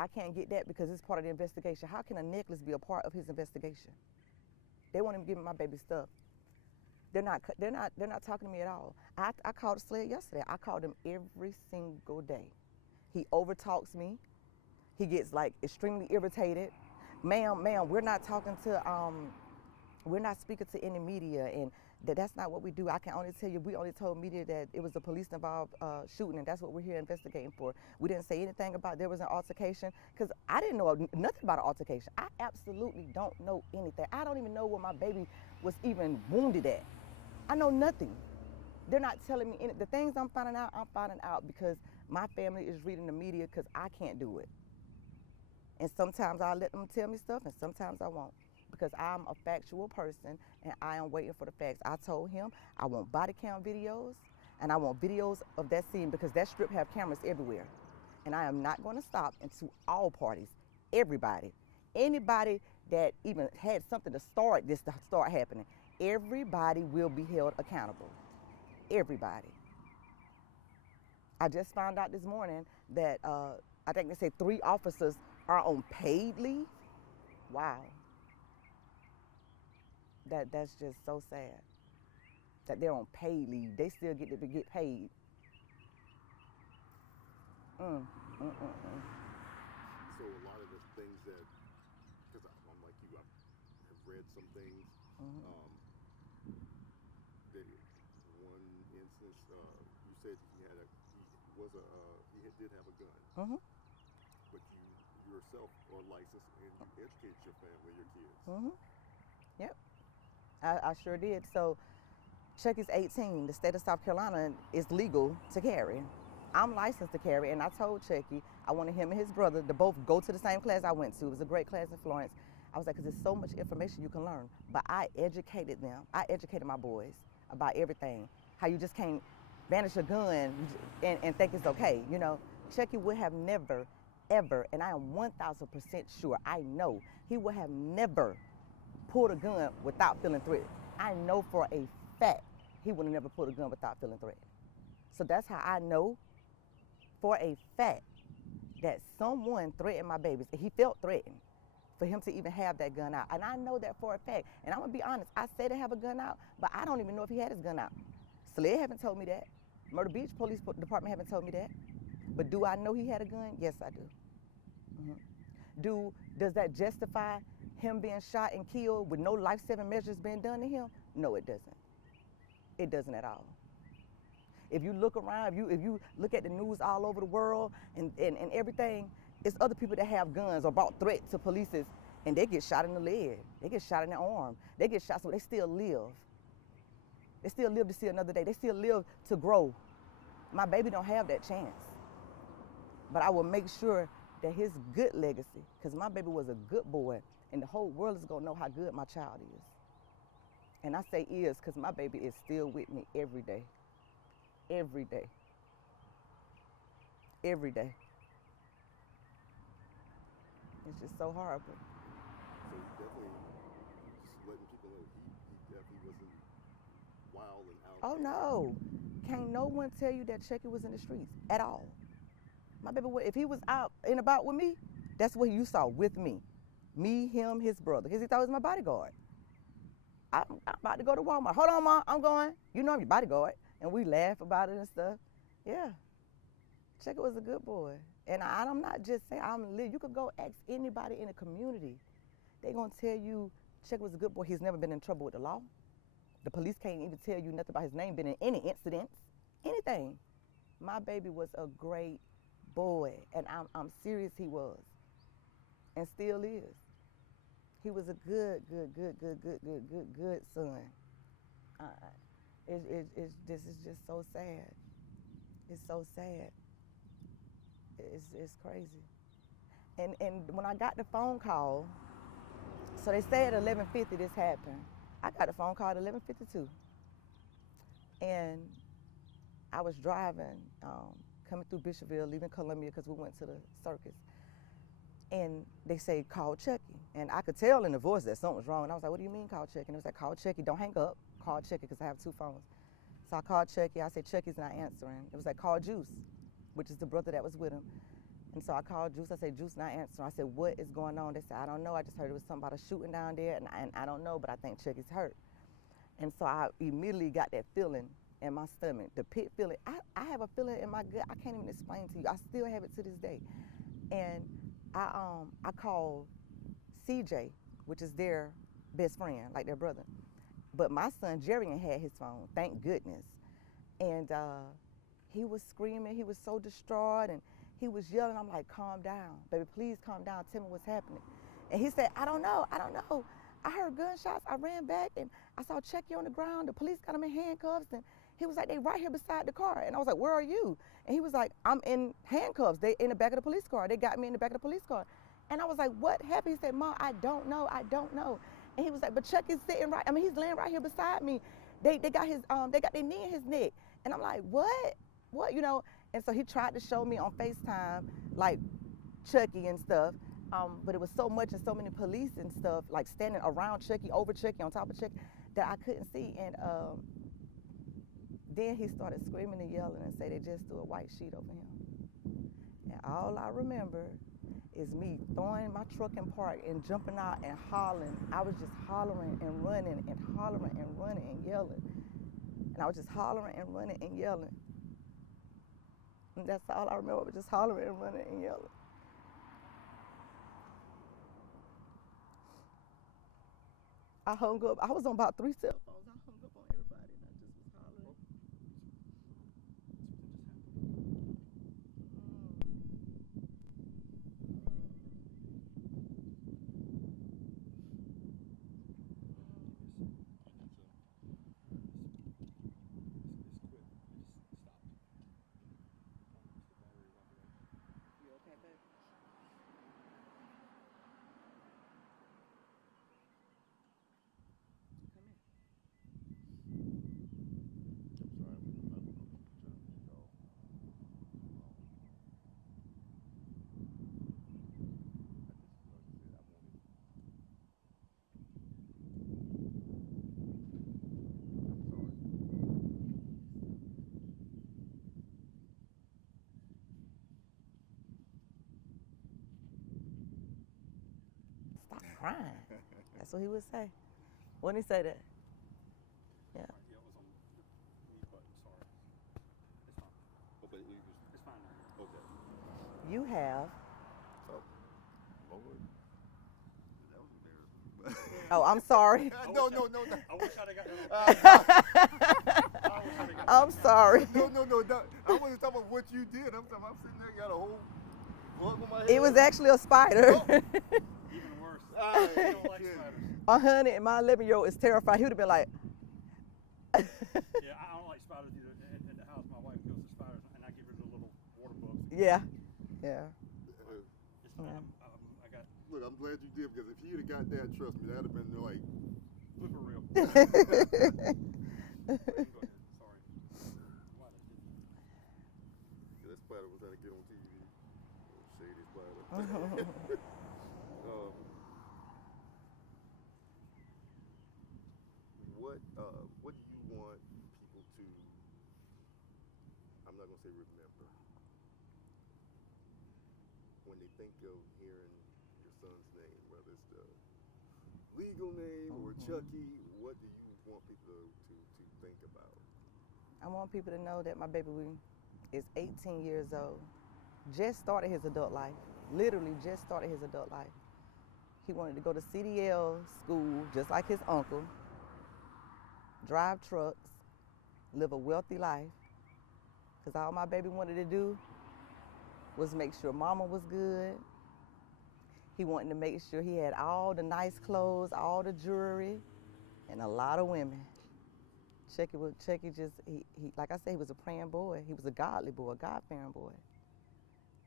I can't get that because it's part of the investigation. How can a necklace be a part of his investigation? They won't even give me my baby's stuff. They're not talking to me at all. I called Sled yesterday. I called him every single day. He overtalks me. He gets like extremely irritated. Ma'am, we're not talking to, we're not speaking to any media, and that's not what we do. I can only tell you, we only told media that it was a police-involved shooting, and that's what we're here investigating for. We didn't say anything about there was an altercation, because I didn't know nothing about an altercation. I absolutely don't know anything. I don't even know where my baby was even wounded at. I know nothing. They're not telling me any, the things I'm finding out because my family is reading the media because I can't do it. And sometimes I'll let them tell me stuff, and sometimes I won't, because I'm a factual person and I am waiting for the facts. I told him I want body cam videos and I want videos of that scene, because that strip have cameras everywhere. And I am not going to stop until all parties, everybody, anybody that even had something to start this to start happening, everybody will be held accountable. Everybody. I just found out this morning that I think they say 3 officers are on paid leave. Wow. That's just so sad that they're on paid leave. They still get to get paid. So a lot of the things that, because I'm like you, I have read some things. That one instance, you said he did have a gun. But you yourself are licensed and you educated your family, your kids. Yep. I sure did. So Chucky's 18. The state of South Carolina is legal to carry. I'm licensed to carry, and I told Chucky I wanted him and his brother to both go to the same class I went to. It was a great class in Florence. I was like, because there's so much information you can learn. But I educated them. I educated my boys about everything. How you just can't vanish a gun and think it's okay. You know, Chucky would have never, ever, and I am 1,000% sure, I know, he would have never pulled a gun without feeling threatened. I know for a fact he would have never pulled a gun without feeling threatened. So that's how I know for a fact that someone threatened my babies. He felt threatened for him to even have that gun out. And I know that for a fact. And I'm gonna be honest, I say to have a gun out, but I don't even know if he had his gun out. Sled haven't told me that. Myrtle Beach Police Department haven't told me that. But do I know he had a gun? Yes, I do. Does that justify him being shot and killed with no life-saving measures being done to him? No, it doesn't. It doesn't at all. If you look around, if you look at the news all over the world and everything, it's other people that have guns or brought threat to police, and they get shot in the leg. They get shot in the arm. They get shot, so they still live. They still live to see another day. They still live to grow. My baby don't have that chance. But I will make sure that his good legacy, because my baby was a good boy, and the whole world is gonna know how good my child is. And I say is because my baby is still with me every day. Every day. Every day. It's just so horrible. So definitely just letting people know he definitely wasn't wild and out. Oh no. Can't no one tell you that Chucky was in the streets at all. My baby, if he was out and about with me, that's what you saw with me. Me, him, his brother, because he thought he was my bodyguard. I'm about to go to Walmart. Hold on, Mom, I'm going. You know I'm your bodyguard. And we laugh about it and stuff. Yeah. Chucky was a good boy. And I'm not just saying, you could go ask anybody in the community. They're going to tell you Chucky was a good boy. He's never been in trouble with the law. The police can't even tell you nothing about his name, been in any incidents, anything. My baby was a great boy, and I'm serious he was, and still is. He was a good son. This is just so sad. It's so sad. It's crazy. And when I got the phone call, so they say at 11:50 this happened. I got a phone call at 11:52, and I was driving, coming through Bishopville, leaving Columbia because we went to the circus. And they say, call Chucky. And I could tell in the voice that something was wrong. And I was like, what do you mean call Chucky? And it was like, call Chucky, don't hang up. Call Chucky, because I have 2 phones. So I called Chucky. I said, Chucky's not answering. It was like, call Juice, which is the brother that was with him. And so I called Juice. I said, Juice not answering. I said, what is going on? They said, I don't know. I just heard it was something about a shooting down there, and I don't know, but I think Chucky's hurt. And so I immediately got that feeling in my stomach, the pit feeling. I have a feeling in my gut I can't even explain to you. I still have it to this day. And I called CJ, which is their best friend, like their brother. But my son Jerry had his phone, thank goodness. And he was screaming, he was so distraught, and he was yelling. I'm like, calm down, baby, please calm down, tell me what's happening. And he said, I don't know. I heard gunshots, I ran back, and I saw Chucky on the ground. The police got him in handcuffs, and he was like, they right here beside the car. And I was like, where are you? And he was like, I'm in handcuffs. They in the back of the police car. They got me in the back of the police car. And I was like, what happened? He said, Mom, I don't know. And he was like, but Chucky's sitting right, he's laying right here beside me. They got their knee in his neck. And I'm like, what, you know? And so he tried to show me on FaceTime, like Chucky and stuff. But it was so much and so many police and stuff, like standing around Chucky, over Chucky, on top of Chucky, that I couldn't see. And then he started screaming and yelling and say they just threw a white sheet over him. And all I remember is me throwing my truck in park and jumping out and hollering. I was just hollering and running and hollering and running and yelling. And I was just hollering and running and yelling. And that's all I remember, was just hollering and running and yelling. I hung up. I was on about 3 cell phones. I hung up on everybody and I just was hollering. You okay, baby? Stop crying. That's what he would say. Wouldn't he say that? Yeah. Yeah, it was on the mute button, sorry. It's fine. Oh, but It's fine now. okay. You have. Oh, Lord. That was embarrassing. Oh, I'm sorry. No. I wish I'd have got that. I'm sorry. No. I wasn't talking about what you did. I'm sitting there, got a whole bug on my head. It was actually a spider. Oh. Even worse. Ah, You don't like shit. spiders. Honey, my 11-year-old is terrified. He would have been like, Yeah, I don't like spiders either. In the house, my wife kills the spiders, and I get rid of the little water bugs. yeah. It's fine. I got Look, I'm glad you did, because if you'd have got that, trust me, that'd have been like. flipper reel. Yeah. Go ahead. Sorry. Why they did that? Yeah, that spider was trying to get on TV. Shady spider. What do you want people to, I'm not going to say remember, when they think of hearing your son's name, whether it's the legal name or Chucky, what do you want people to think about? I want people to know that my baby is 18 years old. Just started his adult life. Literally just started his adult life. He wanted to go to CDL school, just like his uncle, drive trucks, live a wealthy life. Because all my baby wanted to do was make sure mama was good. He wanted to make sure he had all the nice clothes, all the jewelry, and a lot of women. Chucky just, he like I said, he was a praying boy. He was a godly boy, a God-fearing boy.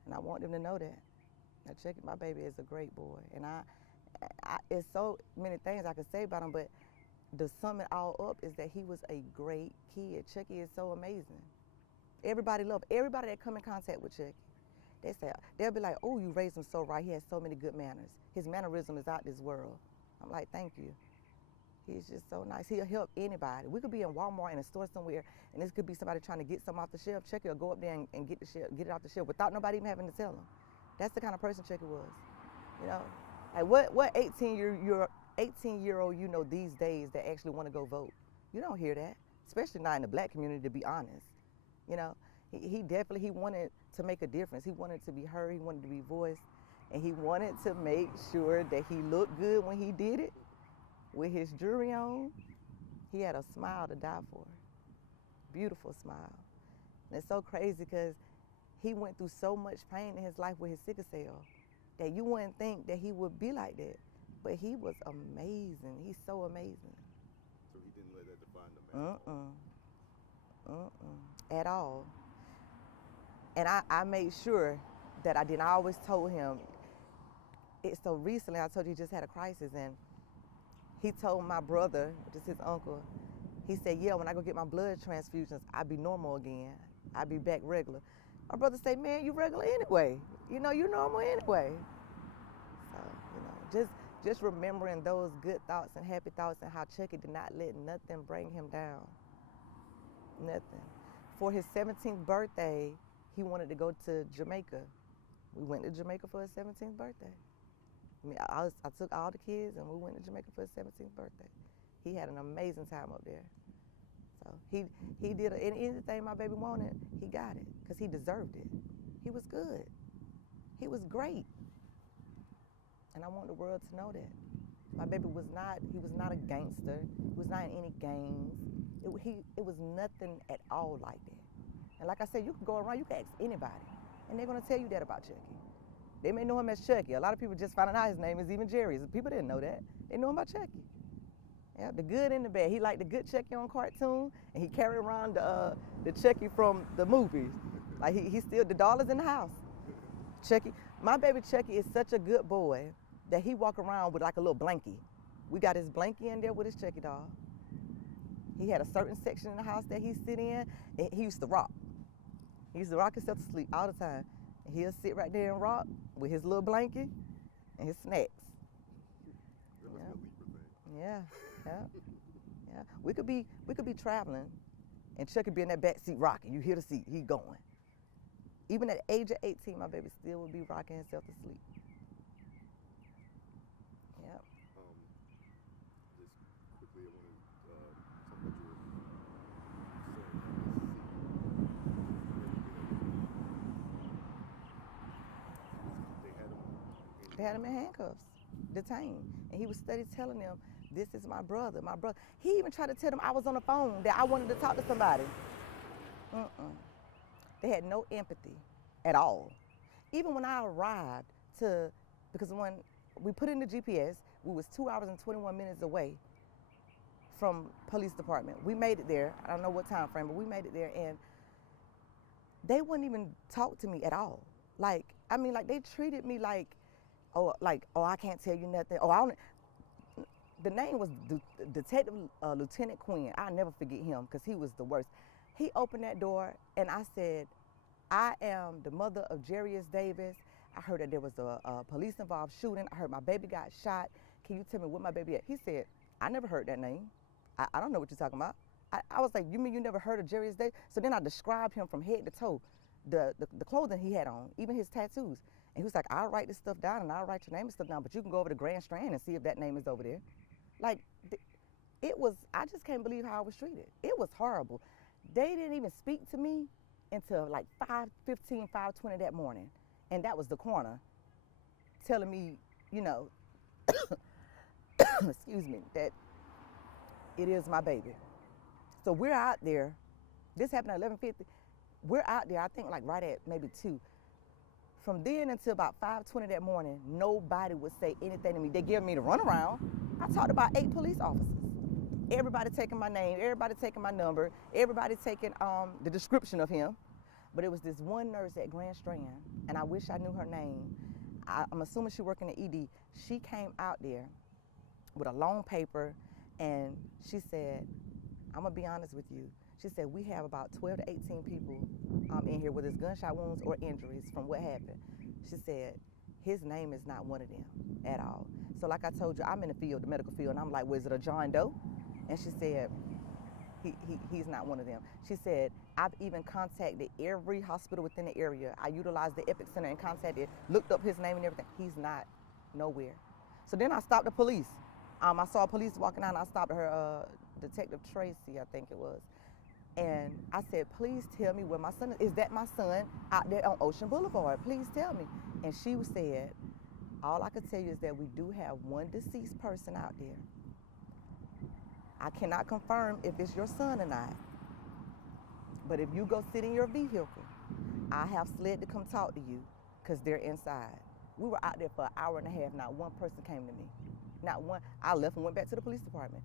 And I want them to know that. Now, Chucky, my baby, is a great boy. And it's so many things I could say about him, but to sum it all up is that he was a great kid. Chucky is so amazing. Everybody loved, everybody that come in contact with Chucky, they'll be like, oh, you raised him so right. He has so many good manners. His mannerism is out this world. I'm like, thank you. He's just so nice. He'll help anybody. We could be in Walmart in a store somewhere, and this could be somebody trying to get something off the shelf. Chucky will go up there and get it off the shelf without nobody even having to tell him. That's the kind of person Chucky was. You know, like what 18-year-old you know these days that actually want to go vote? You don't hear that, especially not in the black community, to be honest. You know, he definitely wanted to make a difference. He wanted to be heard. He wanted to be voiced, and he wanted to make sure that he looked good when he did it. With his jewelry on, he had a smile to die for. Beautiful smile. And it's so crazy because he went through so much pain in his life with his sickle cell that you wouldn't think that he would be like that. But he was amazing. He's so amazing. So he didn't let that define the man. At all. And I made sure that I didn't. I always told him, so recently I told you he just had a crisis, and he told my brother, which is his uncle, he said, yeah, when I go get my blood transfusions, I'll be normal again. I'll be back regular. My brother said, man, you regular anyway. You know, you normal anyway. So, you know, just remembering those good thoughts and happy thoughts and how Chucky did not let nothing bring him down. Nothing. For his 17th birthday, he wanted to go to Jamaica. We went to Jamaica for his 17th birthday. I mean, I took all the kids and we went to Jamaica for his 17th birthday. He had an amazing time up there. So he did anything my baby wanted, he got it, because he deserved it. He was good. He was great. And I want the world to know that. My baby was not a gangster. He was not in any gangs. It was nothing at all like that. And like I said, you can go around, you can ask anybody, and they're gonna tell you that about Chucky. They may know him as Chucky. A lot of people just found out his name is even Jerrius. People didn't know that. They know him by Chucky. Yeah, the good and the bad. He liked the good Chucky on cartoon, and he carried around the Chucky from the movies. Like he still, the doll is in the house. Chucky, my baby Chucky is such a good boy that he walk around with like a little blankie. We got his blankie in there with his Chucky doll. He had a certain section in the house that he sit in, and he used to rock. He used to rock himself to sleep all the time. And he'll sit right there and rock with his little blanket and his snacks. That must be a Libra thing. Yeah. We could be traveling, and Chuck could be in that back seat rocking. You hear the seat, he going. Even at the age of 18, my baby still would be rocking himself to sleep. Yeah. Just quickly, I want to talk about your son. They had him in handcuffs, detained, and he was steady telling them, "This is my brother, my brother." He even tried to tell them I was on the phone, that I wanted to talk to somebody. They had no empathy at all. Even when I arrived because when we put in the GPS, we was 2 hours and 21 minutes away from police department. We made it there. I don't know what time frame, but we made it there, and they wouldn't even talk to me at all. Like they treated me like, oh, I can't tell you nothing. The name was Detective Lieutenant Quinn. I'll never forget him because he was the worst. He opened that door and I said, "I am the mother of Jerrius Davis. I heard that there was a police involved shooting. I heard my baby got shot. Can you tell me where my baby at?" He said, "I never heard that name. I don't know what you're talking about." I was like, "You mean you never heard of Jerrius Davis?" So then I described him from head to toe, the clothing he had on, even his tattoos. And he was like, "I'll write this stuff down and I'll write your name and stuff down, but you can go over to Grand Strand and see if that name is over there." Like, I just can't believe how I was treated. It was horrible. They didn't even speak to me until like 5:15, 5:20 that morning. And that was the coroner telling me, excuse me, that it is my baby. So we're out there. This happened at 11:50. We're out there, I think like right at maybe 2. From then until about 5:20 that morning, nobody would say anything to me. They gave me the runaround. I talked to about 8 police officers. Everybody taking my name, everybody taking my number, everybody taking the description of him. But it was this one nurse at Grand Strand, and I wish I knew her name. I'm assuming she worked in the ED. She came out there with a long paper, and she said, "I'm gonna be honest with you." She said, "We have about 12 to 18 people in here with his gunshot wounds or injuries from what happened." She said, "His name is not one of them at all." So like I told you, I'm in the medical field, and I'm like, "Was it a John Doe?" And she said, he's not one of them. She said, I've even contacted every hospital within the area. I utilized the Epic Center and contacted, looked up his name and everything. He's not nowhere. So then I stopped the police. I saw police walking out and I stopped her, Detective Tracy, I think it was. And I said, please tell me where my son is. Is that my son out there on Ocean Boulevard? Please tell me. And she said, all I can tell you is that we do have one deceased person out there. I cannot confirm if it's your son or not. But if you go sit in your vehicle, I have slid to come talk to you because they're inside. We were out there for an hour and a half. Not one person came to me. Not one. I left and went back to the police department.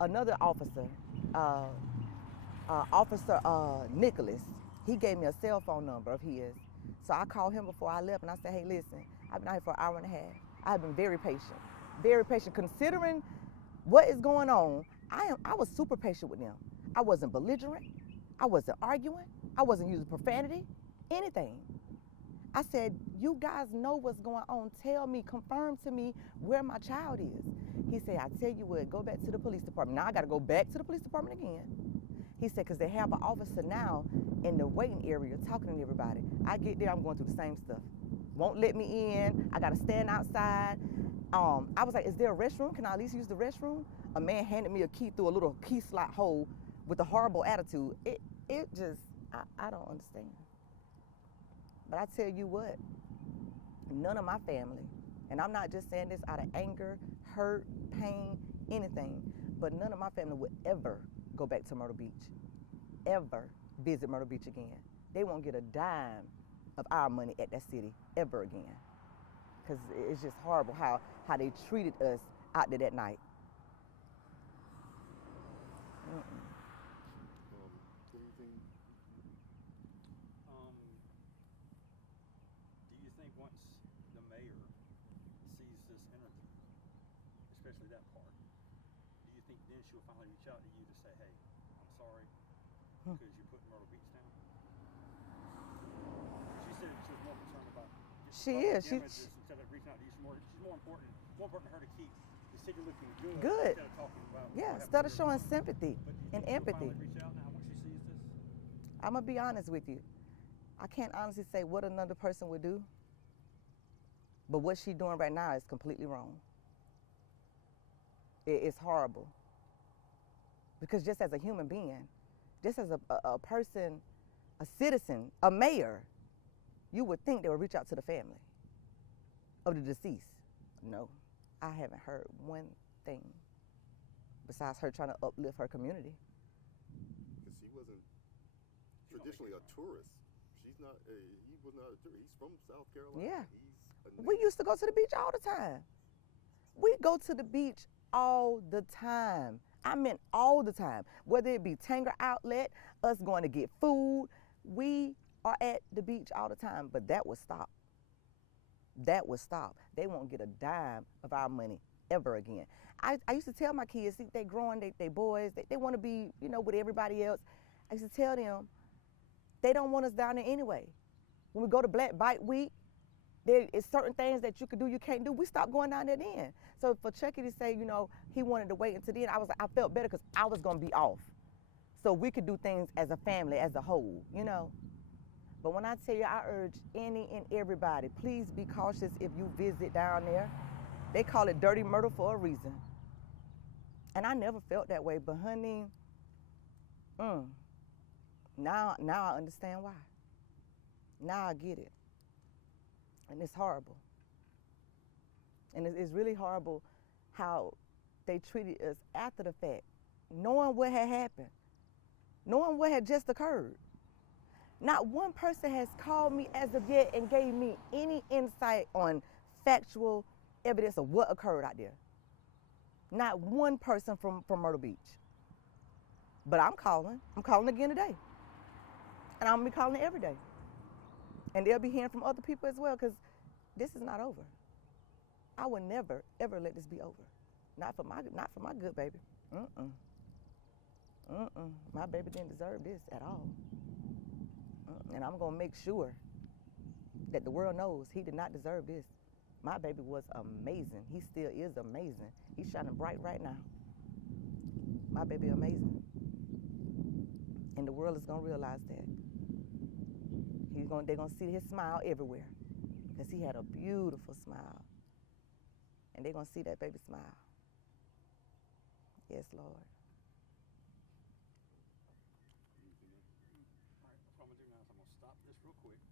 Another officer, Officer Nicholas, he gave me a cell phone number of his. So I called him before I left and I said, hey, listen, I've been out here for an hour and a half. I've been very patient. Considering what is going on, I was super patient with them. I wasn't belligerent. I wasn't arguing. I wasn't using profanity, anything. I said, you guys know what's going on. Tell me, confirm to me where my child is. He said, I tell you what, go back to the police department. Now I got to go back to the police department again. He said, because they have an officer now in the waiting area talking to everybody. I get there, I'm going through the same stuff. Won't let me in. I got to stand outside. I was like, is there a restroom? Can I at least use the restroom? A man handed me a key through a little key slot hole with a horrible attitude. It just, I don't understand. But I tell you what, none of my family, and I'm not just saying this out of anger, hurt, pain, anything, but none of my family would ever go back to Myrtle Beach, ever visit Myrtle Beach again. They won't get a dime of our money at that city ever again. Because it's just horrible how they treated us out there that night. What do you think? Do you think once the mayor sees this interview, especially that part, do you think then she'll finally reach out to you to say, hey, I'm sorry because you put Myrtle Beach down? She said she was more concerned about She is. images instead of reaching out to you. She's more important to her to keep the city looking Good. instead of talking about Instead of showing sympathy and empathy. Reach out now once she sees this? I'm going to be honest with you. I can't honestly say what another person would do, but what she's doing right now is completely wrong. It's horrible. Because just as a human being, just as a person, a citizen, a mayor, you would think they would reach out to the family of the deceased. No, I haven't heard one thing besides her trying to uplift her community. Because she wasn't traditionally a tourist. He was not a tourist. He's from South Carolina. Yeah. He's a We used to go to the beach all the time. We go to the beach all the time. I mean all the time. Whether it be Tanger Outlet, us going to get food, we are at the beach all the time. But that would stop. That would stop. They won't get a dime of our money ever again. I used to tell my kids, see, they growing, they boys, they want to be, with everybody else. I used to tell them, they don't want us down there anyway. When we go to Black Bike Week, there is certain things that you can do, you can't do. We stopped going down there then. So for Chucky to say, he wanted to wait until then, I felt better because I was going to be off. So we could do things as a family, as a whole, But when I tell you, I urge any and everybody, please be cautious if you visit down there. They call it Dirty Myrtle for a reason. And I never felt that way, but honey, now I understand why. Now I get it. And it's horrible. And it's really horrible how they treated us after the fact, knowing what had happened, knowing what had just occurred. Not one person has called me as of yet and gave me any insight on factual evidence of what occurred out there. Not one person from Myrtle Beach. But I'm calling. I'm calling again today. And I'm going to be calling every day. And they'll be hearing from other people as well, because this is not over. I will never, ever let this be over. Not for my good baby. My baby didn't deserve this at all. And I'm going to make sure that the world knows he did not deserve this. My baby was amazing. He still is amazing. He's shining bright right now. My baby amazing. And the world is gonna realize that. They're gonna see his smile everywhere. Because he had a beautiful smile. And they're gonna see that baby smile. Yes, Lord. All right, what I'm gonna do now is I'm gonna stop this real quick.